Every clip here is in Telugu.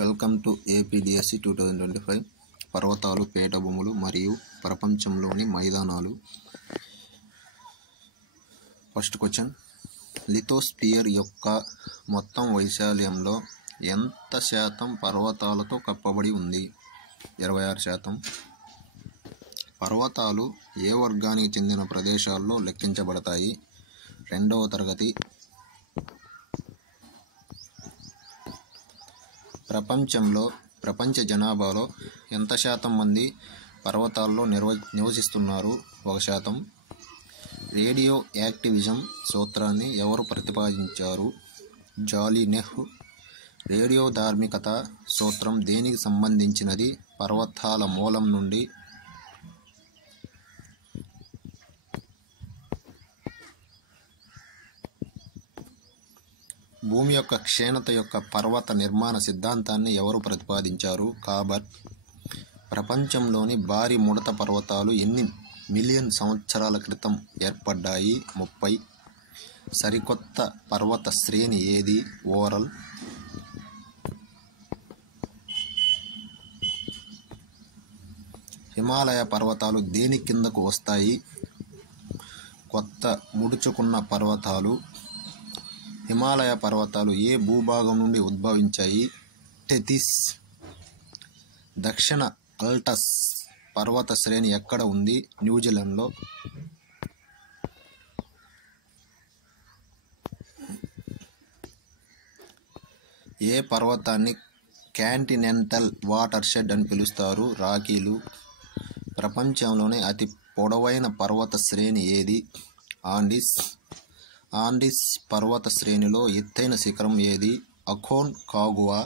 వెల్కమ్ టు ఏపీడిఎస్సి 2025 పర్వతాలు, పీఠభూములు మరియు ప్రపంచంలోని మైదానాలు. ఫస్ట్ క్వశ్చన్, లిథోస్పియర్ యొక్క మొత్తం వైశాల్యంలో ఎంత శాతం పర్వతాలతో కప్పబడి ఉంది? 26%. పర్వతాలు ఏ వర్గానికి చెందిన ప్రదేశాల్లో లెక్కించబడతాయి? 2వ తరగతి. ప్రపంచ జనాభాలో ఎంత శాతం మంది పర్వతాల్లో నివసిస్తున్నారు? 1%. రేడియో యాక్టివిజం సూత్రాన్ని ఎవరు ప్రతిపాదించారు? జాలినెహ్. రేడియో ధార్మికత సూత్రం దేనికి సంబంధించినది? పర్వతాల మూలం నుండి భూమి యొక్క క్షీణత యొక్క పర్వత నిర్మాణ సిద్ధాంతాన్ని ఎవరు ప్రతిపాదించారు? కాబర్. ప్రపంచంలోని భారీ ముడత పర్వతాలు ఎన్ని మిలియన్ సంవత్సరాల క్రితం ఏర్పడ్డాయి? 30. సరికొత్త పర్వత శ్రేణి ఏది? ఓరల్. హిమాలయ పర్వతాలు దేని కిందకు వస్తాయి? కొత్త ముడుచుకున్న పర్వతాలు. హిమాలయ పర్వతాలు ఏ భూభాగం నుండి ఉద్భవించాయి? టెథిస్. దక్షిణ అల్టస్ పర్వత శ్రేణి ఎక్కడ ఉంది? న్యూజిలాండ్లో. ఏ పర్వతాన్ని కాంటినెంటల్ వాటర్ షెడ్ అని పిలుస్తారు? రాకీలు. ప్రపంచంలోనే అతి పొడవైన పర్వత శ్రేణి ఏది? ఆండీస్. ఆండీస్ పర్వత శ్రేణిలో ఎత్తైన శిఖరం ఏది? అకోన్ కాగువా.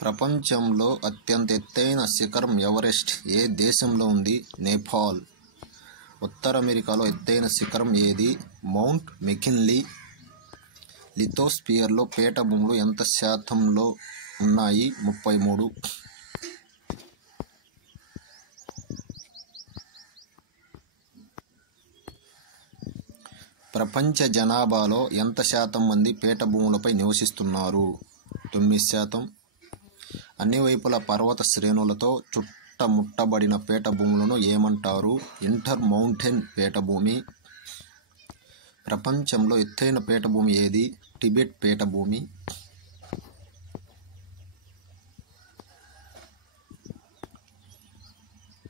ప్రపంచంలో అత్యంత ఎత్తైన శిఖరం ఎవరెస్ట్ ఏ దేశంలో ఉంది? నేపాల్. ఉత్తర అమెరికాలో ఎత్తైన శిఖరం ఏది? Mount McKinley. లిథోస్పియర్లో పీఠభూములు ఎంత శాతంలో ఉన్నాయి? 33. ప్రపంచ జనాభాలో ఎంత శాతం మంది పీఠభూములపై నివసిస్తున్నారు? 9%. అన్ని వైపుల పర్వత శ్రేణులతో చుట్టముట్టబడిన పీఠభూములను ఏమంటారు? ఇంటర్ మౌంటైన్ పీఠభూమి. ప్రపంచంలో ఎత్తైన పీఠభూమి ఏది? టిబెట్ పీఠభూమి.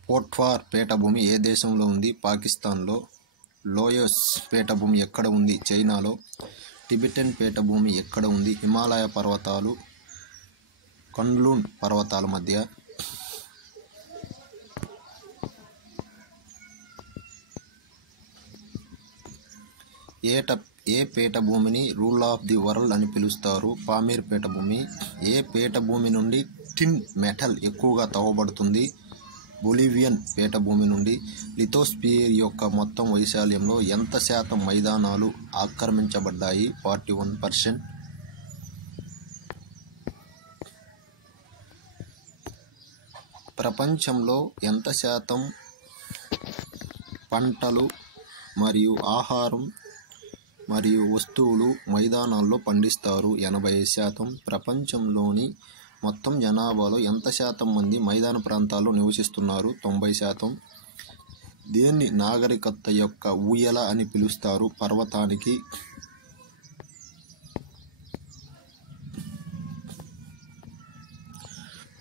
పోట్వార్ పీఠభూమి ఏ దేశంలో ఉంది? పాకిస్తాన్లో. లోయస్ పీఠభూమి ఎక్కడ ఉంది? చైనాలో. టిబెటన్ పీఠభూమి ఎక్కడ ఉంది? హిమాలయ పర్వతాలు కన్లున్ పర్వతాల మధ్య. ఏ పీఠభూమిని రూల్ ఆఫ్ ది వరల్డ్ అని పిలుస్తారు? పామీర్ పీఠభూమి. ఏ పీఠభూమి నుండి టిన్ మెటల్ ఎక్కువగా తవ్వబడుతుంది? బొలివియన్ పీఠభూమి నుండి. లిథోస్పియర్ యొక్క మొత్తం వైశాల్యంలో ఎంత శాతం మైదానాలు ఆక్రమించబడ్డాయి? 41%. ప్రపంచంలో ఎంత శాతం పంటలు మరియు ఆహారం మరియు వస్తువులు మైదానాల్లో పండిస్తారు? 85%. ప్రపంచంలోని మొత్తం జనాభాలో ఎంత శాతం మంది మైదాన ప్రాంతాల్లో నివసిస్తున్నారు? 90%. దేన్ని నాగరికత యొక్క ఊయల అని పిలుస్తారు? పర్వతానికి.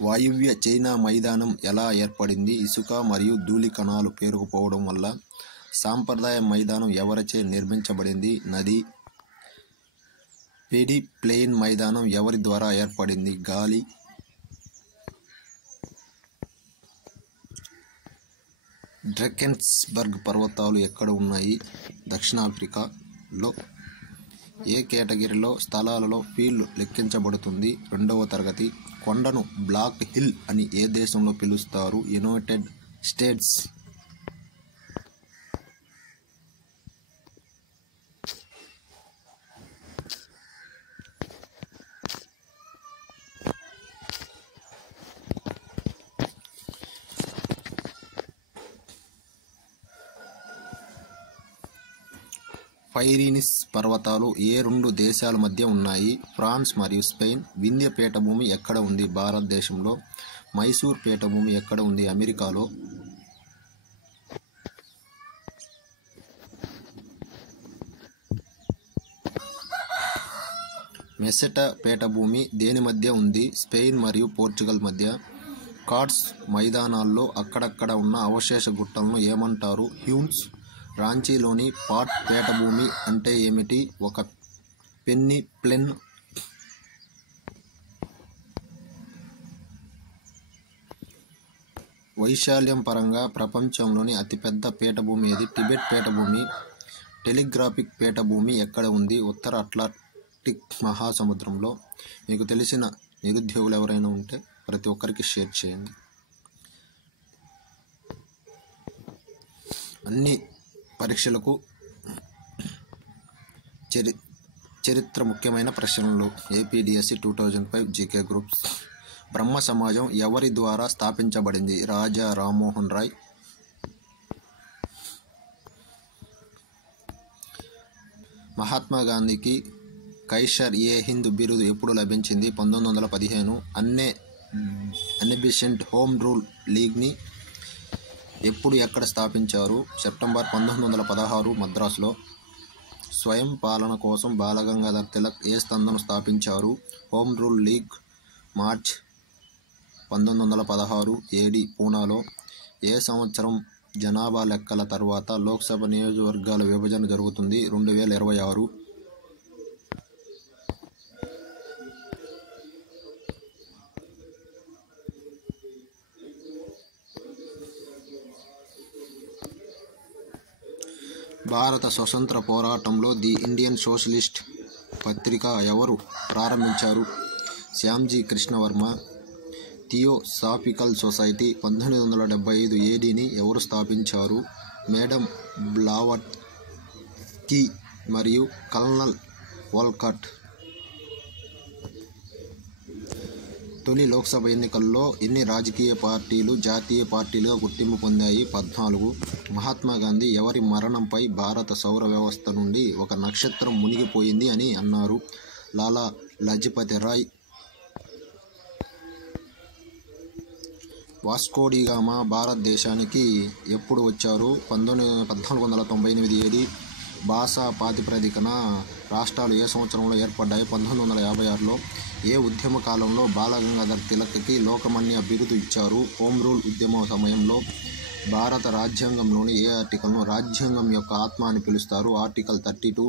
వాయువ్య చైనా మైదానం ఎలా ఏర్పడింది? ఇసుక మరియు ధూళి కణాలు పేరుకుపోవడం వల్ల. సాంప్రదాయ మైదానం ఎవరిచే నిర్మించబడింది? నది. పెడి ప్లెయిన్ మైదానం ఎవరి ద్వారా ఏర్పడింది? గాలి. డ్రాకెన్స్బర్గ్ పర్వతాలు ఎక్కడ ఉన్నాయి? దక్షిణాఫ్రికాలో. ఏ కేటగిరీలో స్థలాలలో ఫీల్డ్ లెక్కించబడుతుంది? 2వ తరగతి. కొండను బ్లాక్ హిల్ అని ఏ దేశంలో పిలుస్తారు? United states. పైరినిస్ పర్వతాలు ఏ రెండు దేశాల మధ్య ఉన్నాయి? ఫ్రాన్స్ మరియు స్పెయిన్. వింధ్య పీఠభూమి ఎక్కడ ఉంది? భారతదేశంలో. మైసూర్ పీఠభూమి ఎక్కడ ఉంది? అమెరికాలో. మెసెటా పీఠభూమి దేని మధ్య ఉంది? స్పెయిన్ మరియు పోర్చుగల్ మధ్య. కార్డ్స్ మైదానాల్లో అక్కడక్కడ ఉన్న అవశేష గుట్టలను ఏమంటారు? హ్యూన్స్. రాంచీలోని పాట్ పీఠభూమి అంటే ఏమిటి? ఒక పెన్నీ ప్లెన్. వైశాల్యం పరంగా ప్రపంచంలోని అతిపెద్ద పీఠభూమి ఏది? టిబెట్ పీఠభూమి. టెలిగ్రాఫిక్ పీఠభూమి ఎక్కడ ఉంది? ఉత్తర అట్లాంటిక్ మహాసముద్రంలో. మీకు తెలిసిన నిరుద్యోగులు ఎవరైనా ఉంటే ప్రతి ఒక్కరికి షేర్ చేయండి. అన్ని పరీక్షలకు చరిత్ర ముఖ్యమైన ప్రశ్నలు. APDSC 2005 GK groups. బ్రహ్మ సమాజం ఎవరి ద్వారా స్థాపించబడింది? రాజా రామ్మోహన్ రాయ్. మహాత్మా గాంధీకి కైసర్-ఏ-హింద్ బిరుదు ఎప్పుడు లభించింది? 1915. అన్ఎబిసెంట్ హోమ్ రూల్ లీగ్ని ఎప్పుడు ఎక్కడ స్థాపించారు? సెప్టెంబర్ 1916 మద్రాసులో. స్వయం పాలన కోసం బాలగంగాధర్ తిలక్ ఏ సంస్థను స్థాపించారు? Home rule league. March 1916 AD పూనాలో. ఏ సంవత్సరం జనాభా లెక్కల తర్వాత లోక్సభ నియోజకవర్గాల విభజన జరుగుతుంది? 2026. భారత స్వతంత్ర పోరాటంలో ది ఇండియన్ సోషలిస్ట్ పత్రిక ఎవరు ప్రారంభించారు? శ్యామ్జీ కృష్ణవర్మ. థియోసాఫికల్ సొసైటీ 1875 ఏడీని ఎవరు స్థాపించారు? మేడం బ్లావట్స్కీ మరియు కల్నల్ వాల్కట్. తొలి లోక్సభ ఎన్నికల్లో ఎన్ని రాజకీయ పార్టీలు జాతీయ పార్టీలుగా గుర్తింపు పొందాయి? 14. మహాత్మా గాంధీ ఎవరి మరణంపై భారత సౌర వ్యవస్థ నుండి ఒక నక్షత్రం మునిగిపోయింది అని అన్నారు? లాలా లజపతి రాయ్. వాస్కోడిగామా భారతదేశానికి ఎప్పుడు వచ్చారు? 1498 ఏడి. భాషా ప్రాతిపదికన రాష్ట్రాలు ఏ సంవత్సరంలో ఏర్పడ్డాయి? 1956లో. ఏ ఉద్యమ కాలంలో బాలగంగాధర్ తిలక్కి లోకమాన్య బిరుదు ఇచ్చారు? హోమ్ రూల్ ఉద్యమ సమయంలో. భారత రాజ్యాంగంలోని ఏ ఆర్టికల్ను రాజ్యాంగం యొక్క ఆత్మ అని పిలుస్తారు? ఆర్టికల్ 32.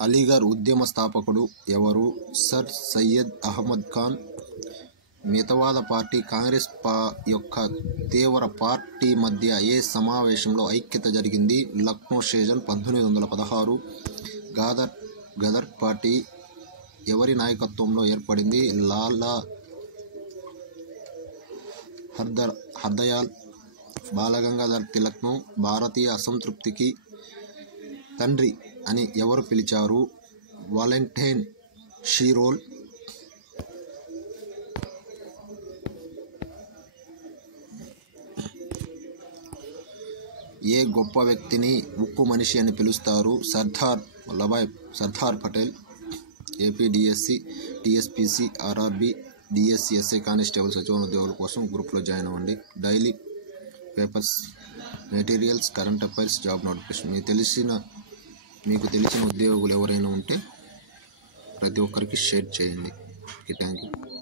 అలీగర్ ఉద్యమ స్థాపకుడు ఎవరు? సర్ సయ్యద్ అహ్మద్ ఖాన్. మితవాద పార్టీ కాంగ్రెస్ యొక్క తీవ్ర పార్టీ మధ్య ఏ సమావేశంలో ఐక్యత జరిగింది? లక్నో సెషన్ 1916. గదర్ పార్టీ ఎవరి నాయకత్వంలో ఏర్పడింది? లాలా హర్దయాల్. బాలగంగాధర్ తిలక్ను భారతీయ అసంతృప్తికి తండ్రి అని ఎవరు పిలిచారు? వాలెంటైన్ షీరోల్. ఏ గొప్ప వ్యక్తిని ఉక్కు మనిషి అని పిలుస్తారు? Sardar Patel. APDSC, TSPC, RRB, DSC, SI constable సచివాలయ ఉద్యోగుల కోసం గ్రూప్లో జాయిన్ అవ్వండి. Daily papers, materials, current affairs, job notification. మీకు తెలిసిన ఉద్యోగులు ఎవరైనా ఉంటే ప్రతి ఒక్కరికి షేర్ చేయండి. Okay, thank you.